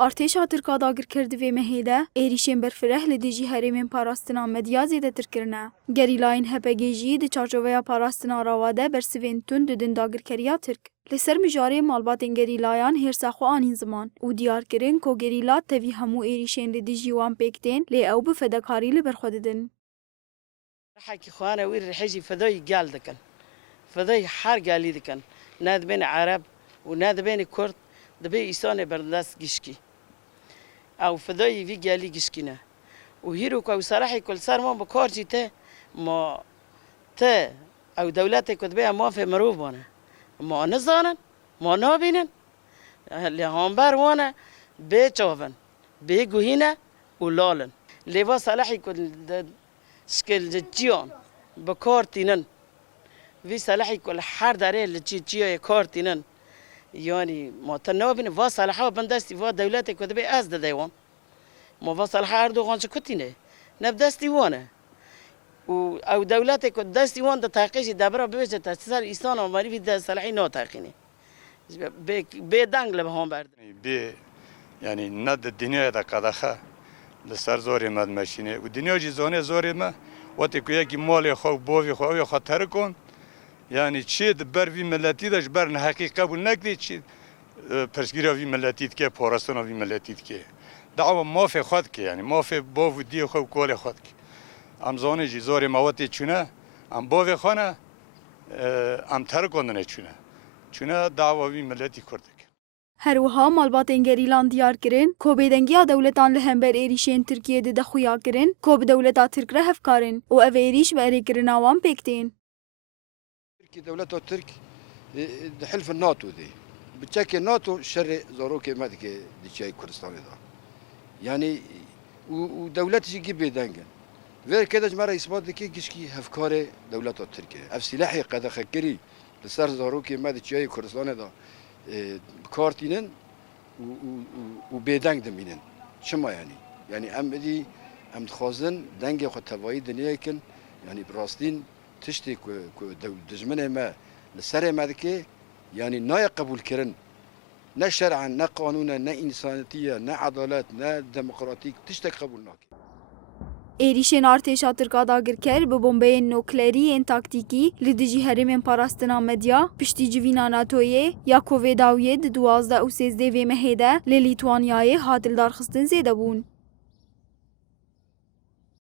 ارتشا ترکا داگر کرد و مهیده ایریشین برفره لدیجی هرمین پاراستنا مدیا زیده ترکرنه. گریلاین هپگیجی دی چارچوبه پاراستنا راواده بر سوین تون دودن داگر کریا ترک. لسر مجاری مالباتن گریلایان هرساخو آنین زمان و دیار کرن کو گریلات تاوی همو ایریشین لدیجی وان پیکتین لی او بفدکاری لبرخوددن. حكي خوانا وير حجي فداي قال دكن فداي حار قالي دكن ناد بين عرب وناد بين كرد دبي إنسان برداس جشكي أو فداي في قالي جشكينا وهيرو كو صراحة كل صار ما بكارجي ما تا أو دولتك كتبها ما في مروبنا ما نزانا ما نابينا اللي هم وانا بيتشوفن بيجوهنا ولالن لباس صلاحي كل شكل جيان بكارتينن في صلاحي كل حر داره لجيا كارتينن يعني ما تنابين وصلاحه بندستي و دولتك كتبي از دايوان ما وصلاح اردوغان شكتينه نبدستي وانا او دولتك دستي وان تحقيقي دبره بيجه تسال انسان عمري في صلاحي نو تحقيقي به دنگل بهم برد به يعني ند الدنيا دا قدخه لسر زوری مد ماشینه و دنیا جی زانه زوری ما وقتی که یکی مال خو بوی خو یا خاطر کن یعنی چی بر وی ملتی داش بر نه حقیقت قبول نکردی چی پرسگیری وی ملتی که پاراستان وی ملتی که دعوا مافی خود که یعنی مافی بو دی خو کول خود که ام زانه جی زوری موتی چونه ام بوی خانه ام تر کندنه چونه دعوا وی ملتی کرد هروها مالباتن گریلان دیار کرن کو بدنگیا دولتان لهمبر ایریشین ترکیه ده خویا کرن کو بدولتا ترک ره هفکارن و او ایریش و اری کرناوان پیکتین تركي دولته ترك حلف الناتو دي بتشكي الناتو شر زاروكي مادك دي شاي كردستان ده يعني ودولتي جي بيدنجن غير كده جماعه اثبات دكي كشكي هفكار دولته تركيا اف سلاحي قد خكري لسر زاروكي مادك شاي كردستان ده بكارتينن وبيدنگ دمينن شما يعني ام دي ام خازن دنگ خو توایی دنیا کن يعني براستين تشتي دجمنه ما لسر ما دكي يعني نا قبول كرن نا شرعا نا قانونا نا انسانيتيه نا عدالت نا ديمقراطيك تشتي قبول ناك ایریشین ارتشا ترکا داگر کر به بمبین نوکلری ان تاکتیکی لدیجی هرمین پاراستنا مدیا پشتی جوینا ناتویه یا کوویداویه د 12 و 13 و مهیده لی لیتوانیای هاتل دارخستن زیده بون.